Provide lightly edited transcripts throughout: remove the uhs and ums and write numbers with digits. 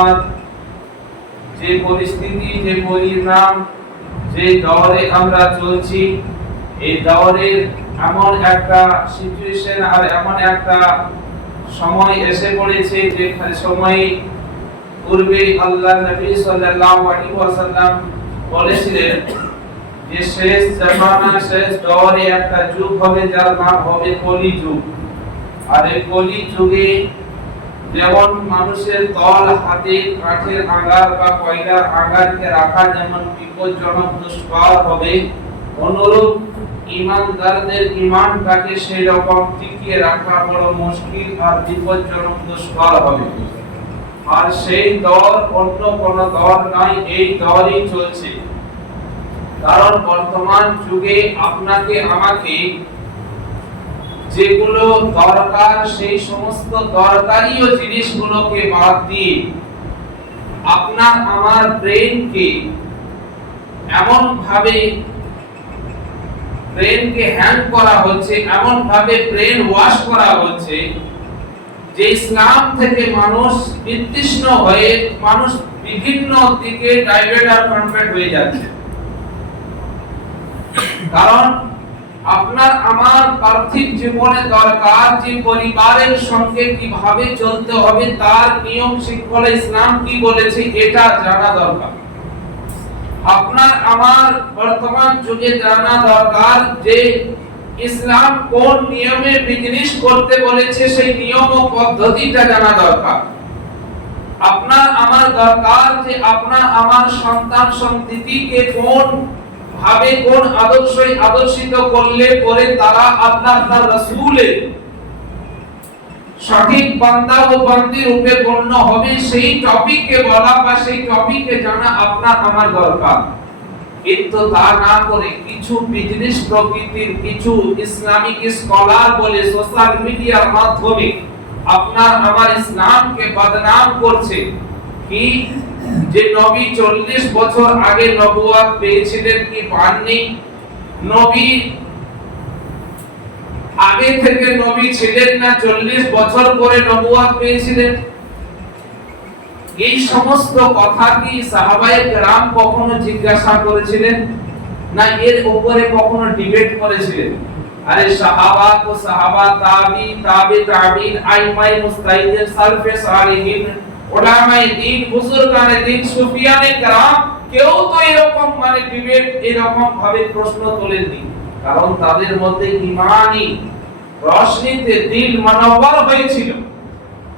আর যে পরিস্থিতি, যে পরিণাম, যে দৌড়ে আমরা চলছি, এই দৌড়ের এমন একটা সিচুয়েশন আর এমন একটা সময় এসে পড়েছে যে সময় পূর্বে আল্লাহ নবী সাল্লাল্লাহু আলাইহি ওয়াসাল্লাম বলেছিলেন যে শেষ জামানা, শেষ দৌড়ে একটা যুগ হবে যার নাম হবে কলি যুগ। আর এই কলি যুগে যেমন মানুষের তল হাতে কাঠের আঙ্গার বা কয়লার আঙ্গারকে রাখা যেমন বিপজ্জনক দুষ্কর হবে, অনুরূপ ঈমানদারদের ঈমানটাকে সেই রকম টিকিয়ে রাখা বড় মুশকিল আর বিপজ্জনক দুষ্কর হবে। আর সেই দর অন্য কোন দর নাই, এই দরই চলছে। কারণ বর্তমান যুগে আপনাকে আমাকে যেগুলো দরকার সেই সমস্ত দরকারিও জিনিসগুলোকে বাদ দিয়ে আপনার আমার ব্রেনকে এমন ভাবে ব্রেনকে হ্যাং করা হচ্ছে, এমন ভাবে ব্রেন ওয়াশ করা হচ্ছে যে ইসলাম থেকে মানুষ বিতৃষ্ণ হয়ে মানুষ বিভিন্ন দিকে ডাইভার্ট আর কনভার্ট হয়ে যাচ্ছে। কারণ আপনার আমার পার্থিব জীবনে দরকার যে পরিবারের সঙ্গে কিভাবে চলতে হবে, তার নিয়ম শৃঙ্খলা ইসলাম কি বলেছে এটা জানা দরকার। আপনার আমার বর্তমান যুগে জানা দরকার যে ইসলাম কোন নিয়মে বিজনেস করতে বলেছে, সেই নিয়ম ও পদ্ধতিটা জানা দরকার। আপনার আমার দরকার যে আপনার আমার সন্তান সন্ততিকে কোন ভাবে কোন আদর্শই আদর্শিত করলে পরে তারা আপনার রাসূলের সঠিক বান্দা ও বান্দি রূপে গণ্য হবে, সেই টপিকে বলা বা সেই টপিকে জানা আপনার আমার দরকার। কিন্তু তা না করে কিছু বিজনেস প্রকৃতির কিছু ইসলামিক স্কলার বলে সোশ্যাল মিডিয়ার মাধ্যমে আপনার আমার ইসলামকে বদনাম করছে কি যে নবী 40 বছর আগে নবুয়ত পেয়েছিলেন কি পাননি, নবী আগে থেকে নবী ছিলেন না, 40 বছর পরে নবুয়ত পেয়েছিলেন। এই সমস্ত কথা কি সাহাবায়ে কেরাম কখনো জিজ্ঞাসা করেছিলেন না এর উপরে কখনো ডিবেট করেছিলেন? আরে সাহাবা তো সাহাবা, তাবি তাবে তাবিন, আইমায়ে মুস্তাহিদিন, সালফে সালিহিন, উলামায়ে দ্বীন, বুজুর্গানে দ্বীন, সুফিয়ানে কেরাম কেউ তো এরকম ডিবেট এরকম ভাবে প্রশ্ন তোলেননি। কারণ তাদের মধ্যে ঈমানি রোশনীতে দিল মানওয়ার হয়েছিল।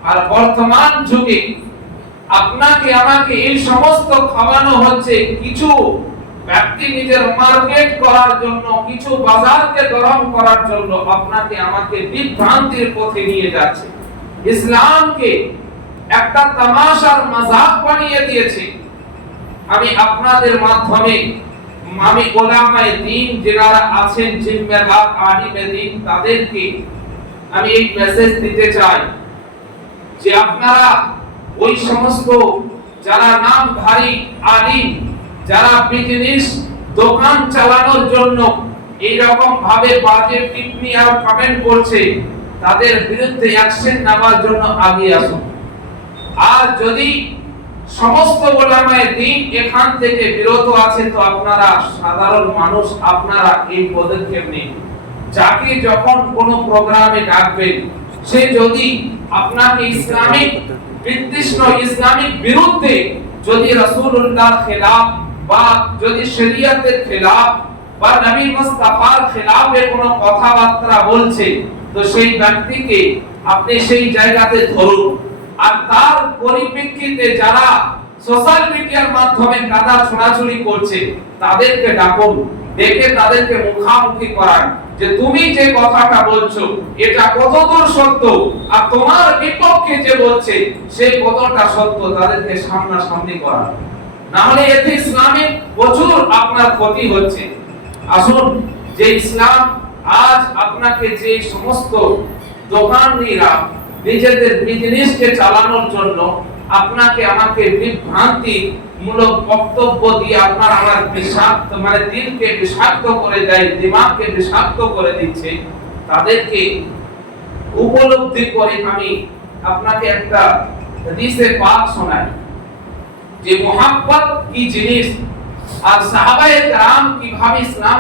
আর বর্তমান যুগে আপনাকে আমাকে এই সমস্ত খাওয়ানো হচ্ছে কিছু ব্যক্তি নিজের মার্কেট করার জন্য, কিছু বাজারকে গরম করার জন্য আপনাকে আমাকে বিভ্রান্তির পথে নিয়ে যাচ্ছে। ইসলামকে একটা তামাশার মাযাক বানিয়ে দিয়েছে। আমি আপনাদের মাধ্যমে আমি উলামায়ে দ্বীন যারা আছেন জিম্মেদার আলিমে দ্বীন তাদেরকে আমি এই মেসেজ দিতে চাই যে আপনারা ওই সমস্ত যারা নামধারী আলিম, যারা বিজনেস দোকান চালানোর জন্য এই রকম ভাবে বাজে টিপ্পনি আর কমেন্ট করছে, তাদের বিরুদ্ধে অ্যাকশন নেওয়ার জন্য আগে আসুন। আর যদি সমস্ত উলামায়ে দ্বীন এখান থেকে বিরত আছে তো আপনারা সাধারণ মানুষ আপনারা এই পদক্ষেপ নিন। যাকে যখন কোন প্রোগ্রামে ডাকবেন সে যদি আপনাকে ইসলামিক বিতৃষ্ণ ইসলামিক বিরুদ্ধে যদি রাসূলুল্লাহর খেলাফ বা যদি শরীয়তের খেলাফ বা নবী মুস্তাফার খেলাফে কোনো কথাবার্তা বলছে তো সেই ব্যক্তিকে আপনি সেই জায়গাতে ধরুন। আর তার পরিপ্রেক্ষিতে যারা সোশ্যাল মিডিয়ার মাধ্যমে কাদা ছোড়াছুড়ি করছে তাদেরকে ডাকুন, ডেকে তাদেরকে মুখামুখি করান যে তুমি যে কথাটা বলছো এটা কতদূর সত্য, আর তোমার বিপক্ষে যে বলছে সেই কতটা সত্য, তাদেরকে সামনাসামনি করান। না হলে এতে ইসলামের প্রচুর আপনার ক্ষতি হচ্ছে। আসুন, যে ইসলাম আজ আপনাকে যে সমস্ত দোকানিরা নিজেদের বিজনেসকে চালানোর জন্য আপনাকে আমাকে বিভ্রান্তি মূলক বক্তব্য দিয়ে আপনার আমার বিষাক্ত দিলকে বিষাক্ত করে দেয়, দিমাগকে বিষাক্ত করে দিচ্ছে, তাদেরকে উপলব্ধি করে আমি আপনাকে একটা হাদিসে পাক শোনাই। যে মুহাব্বত কি জিনিস আর সাহাবায়ে কেরাম কিভাবে ইসলাম